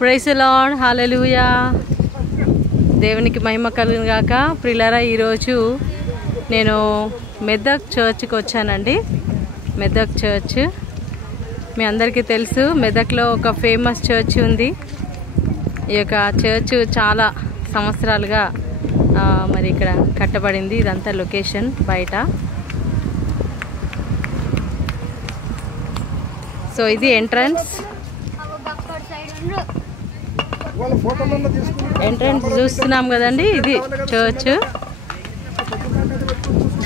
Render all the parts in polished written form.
Praise the lord, హల్లెలూయా. దేవునికి మహిమ కలుగును గాక. ప్రియులారా, ఈరోజు నేను మెదక్ చర్చ్కి వచ్చానండి. మెదక్ చర్చ్ మీ అందరికీ తెలుసు. మెదక్లో ఒక ఫేమస్ చర్చ్ ఉంది. ఈ యొక్క చర్చ్ చాలా సంవత్సరాలుగా మరి ఇక్కడ కట్టబడింది. ఇదంతా లొకేషన్ బయట. సో ఇది ఎంట్రన్స్. ఎంట్రన్స్ చూస్తున్నాం కదండి, ఇది church.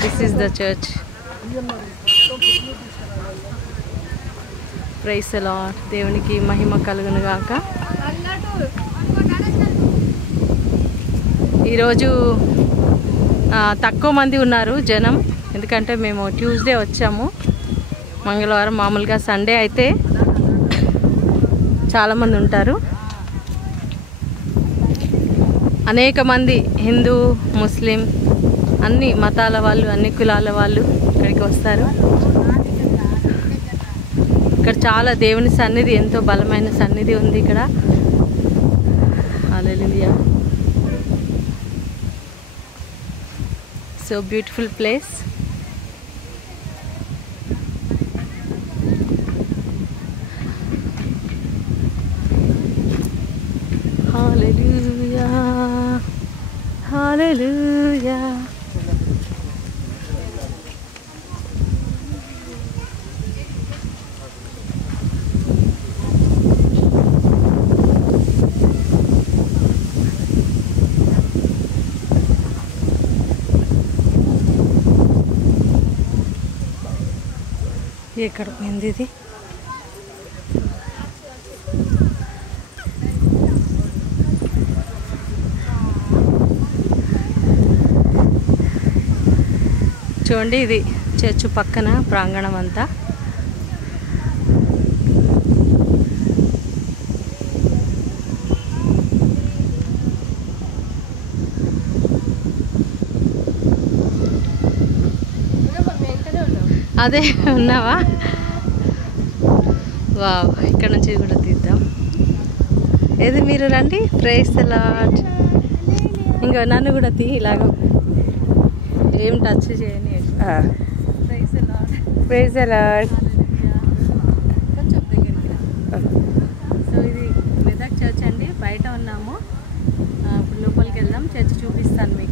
This is the church. Praise the lord, దేవునికి మహిమ కలుగును గాక. ఈరోజు తక్కువ మంది ఉన్నారు జనం, ఎందుకంటే మేము ట్యూస్డే వచ్చాము. మంగళవారం మామూలుగా సండే అయితే చాలామంది ఉంటారు. అనేక మంది హిందూ, ముస్లిం, అన్ని మతాల వాళ్ళు, అన్ని కులాల వాళ్ళు ఇక్కడికి వస్తారు. ఇక్కడ చాలా దేవుని సన్నిధి, ఎంతో బలమైన సన్నిధి ఉంది ఇక్కడ. Hallelujah. So beautiful place. Hallelujah, hallelujah. ఎక్కడ పోయింది ఇది? చూడండి, ఇది చర్చ్ పక్కన ప్రాంగణం అంతా. అదే ఉన్నావా? వావ్, ఇక్కడ నుంచి కూడా తీద్దాం. ఏది మీరు రండి. Praise the lord. ఇంకా నన్ను కూడా తీ, ఇలాగ ఏం టచ్ చేయని. Praise the lord, praise the lord. కొంచెం దగ్గరికి రా. సో ఇది మెదక్ చర్చ్ అండి. బయట ఉన్నాము. ఇప్పుడు లోపలికి వెళ్దాం. చర్చ్ చూపిస్తాను మీకు.